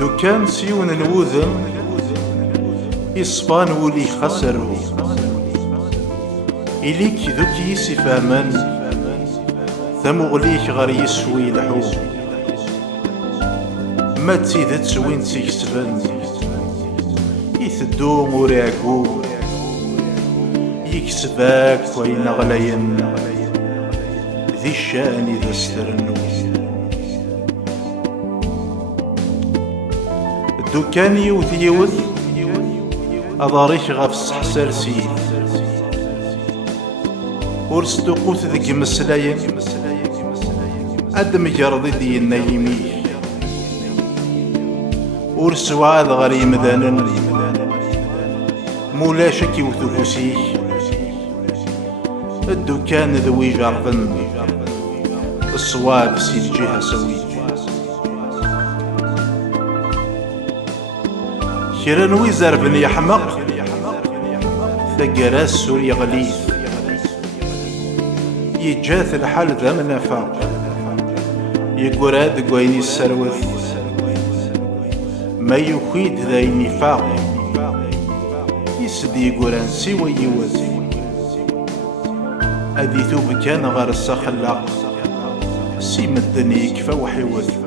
دوكان سيون نوذم إصفان ولي خسرو إليك ذوك يسفامان ثمغليك غير يسوي الحو ما تزيد تسوين سيكسبن يثدو مريعكو يكسباك وين غلين ذي الشان إذا استرنو دوكان يوث يوث أضاريك غف الصحسار سيد ورستو قوت ذك مسلاين أدم جرضي دي النايمي ورسوعاد غري مذانا مولاشك يوثو فسيك الدوكان ذوي جربن الصواب سي الجهة سويت كيرا نوي زربن يحمق ثقراس سور يغليث يجاث الحال ذا منافع يقراد قويني السروث ما يخيد ذا النفاق يسدي قران سوى يوز أذي ثوب كان غير السخلاق سيم الدنيا كفا وحيوث